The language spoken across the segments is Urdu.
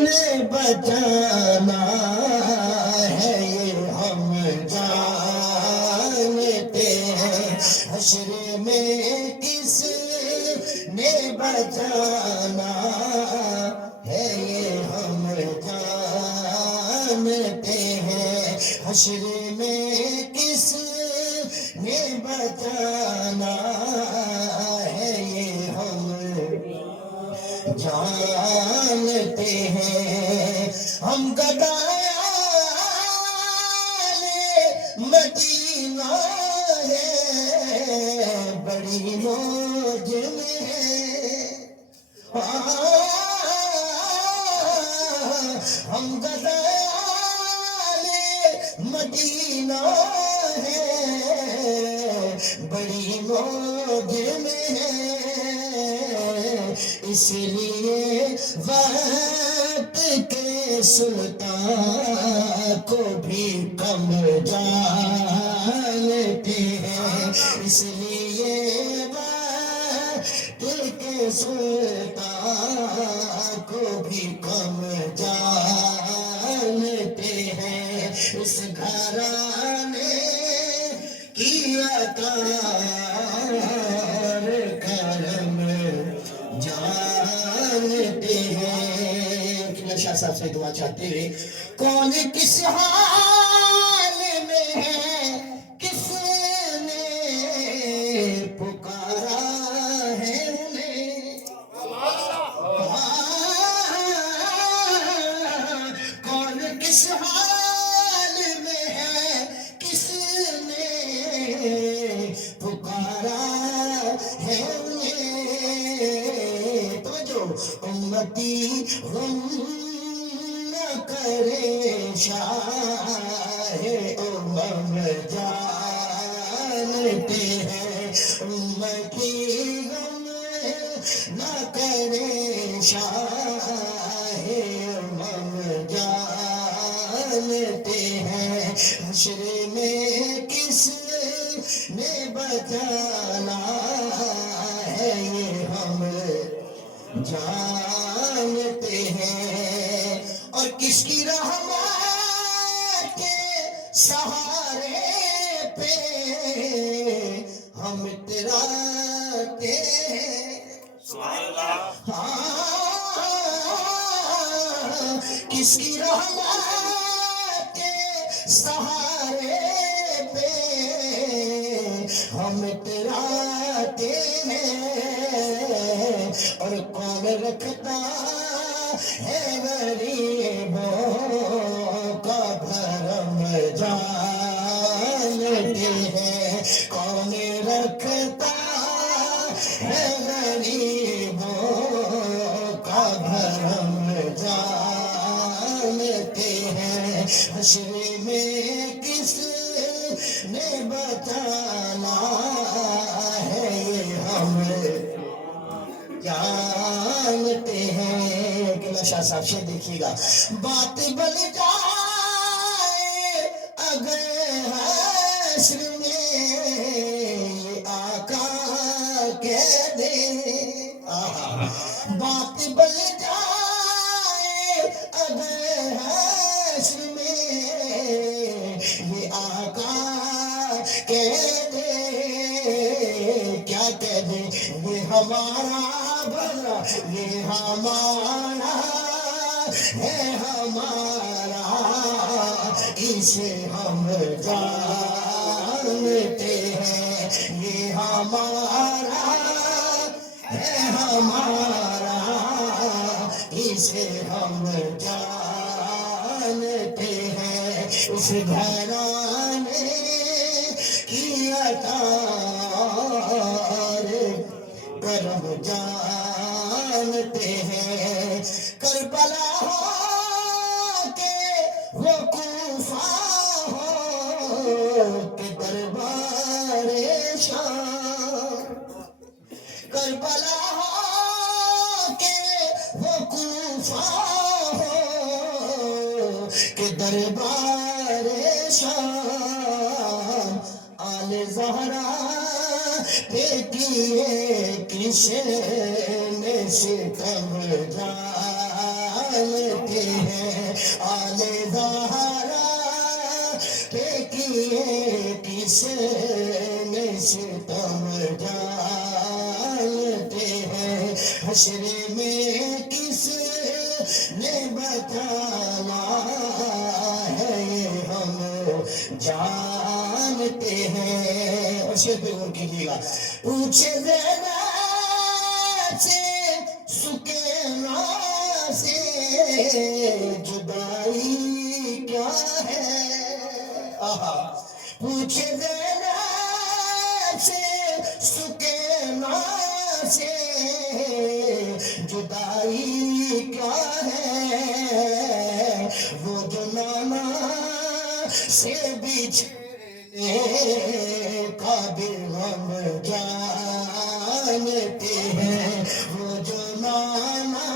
نے بچانا ہے یہ ہم جانتے ہیں، حشر میں کس نے بچانا ہے یہ ہم جانتے ہیں، حشر میں کس نے بچانا ہے یہ ہم جانتے ہیں، ہم گدایان مدینہ ہے، بڑی موج میں ہے، ہم گدایان مدینہ ہے، بڑی موج میں ہے، اس لیے وقت کے سلطان کو بھی کم جانتے ہیں، اس لیے وقت کے سلطان کو بھی کم جانتے ہیں، اس گھرانے کی عطا اور کرم جانتے ہیں۔ کہ شاہ صاحب سے دعا چاہتے ہوئے، کون کس حال میں ہے، کس نے پکارا ہے انہیں، کون کس حال میں ہے، کس نے پکارا ہے انہیں، توجہ، امتی غم نہ کرے شاہ امم جانتے ہیں، امتی غم نہ کرے شاہ امم جانتے ہیں، حشر میں کس نے بچانا ہے یہ ہم جانتے ہیں، اور کس کی رحمت کے سہارے پہ ہم اتراتے ہیں، کس کی رحمت کے سہارے پہ ہم اتراتے ہیں، اور کون رکھتا ہے غریبوں کا بھرم جانتے ہیں، کون رکھتا ہے غریبوں کا بھرم جانتے ہیں، حشر میں کس نے بچانا ہے یہ ہم جانتے ہیں۔ کہ شاہ صاحب سے دیکھیے گا، بات بن جائے اگر حشر میں آقا کہہ دے، بات بن جائے اگر حشر میں یہ آقا کہہ دے، کیا کہہ دے، یہ ہمارا بھلا، یہ ہمارا ہے ہمارا، اسے ہم جانتے ہیں، یہ ہمارا ہے ہمارا، اسے ہم جانتے ہیں، اس گھرانے کی عطا اور کرم جانتے ہیں، کربلا ہو کہ وہ کوفہ ہو کہ دربار شام، کربلا ہو کہ وہ کوفہ ہو کہ دربار شام، آل زہرا پہ کیے کس نے ستم جانتے آلے زہرا پہ کیے کس نے ستم جانتے ہیں، حشر میں کس نے بتانا ہے یہ ہم جانتے ہیں۔ اور شیر پہ غور کیجیے گا، پوچھے زینب سے سکینہ سے جدائی کیا ہے، آہا پوچھے زینب سے سکینہ سے جدائی کیا ہے، وہ جو نانا سے بچھڑنے کا بھی غم جانتے ہیں، وہ جو نانا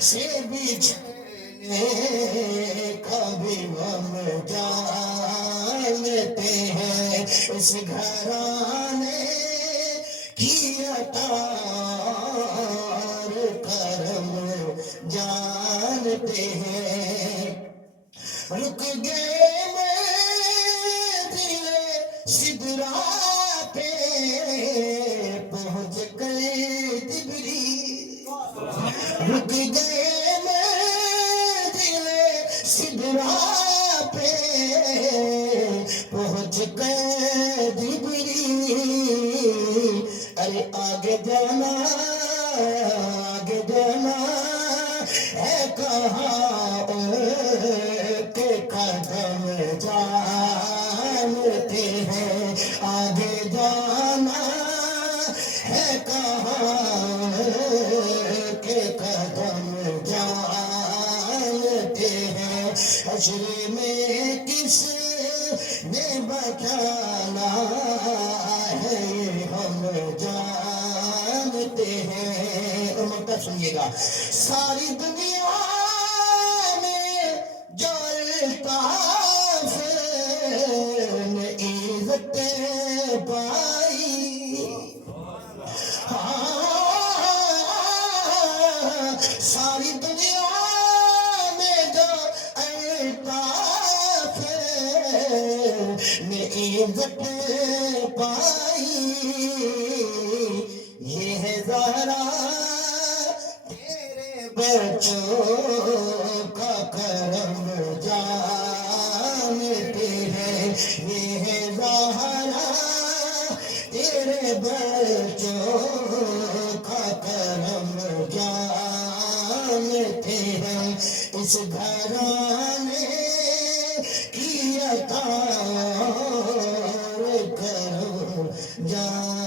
سے بچھڑنے کا بھی غم جانتے ہیں، اس گھرانے کی عطا اور کرم جانتے ہیں۔ رک گئے منزل سدرا پہ پہنچ گئے جبریل، رک گئے منزل سدرا پہ پہنچ گئے جبریل، ارے آگے جانا آگے جانا ہے کہاں کے قدم جانتے ہیں، آگے جانا ہے کہاں کے قدم جانتے ہیں، حشر میں کس نے بچانا ہے ہم جانتے ہیں۔ اور مکتب سنیے گا، ساری دنیا میں جو الطاف نے عزت پائی، ساری دنیا میں جو الطاف نے عزت پائی، یہ ہے زہرا تیرے بچوں کا کرم جانتے ہیں، یہ ہے زہرا تیرے بچوں کا کرم جانتے ہیں، اس گھرانے کی عطا اور کرم جانتے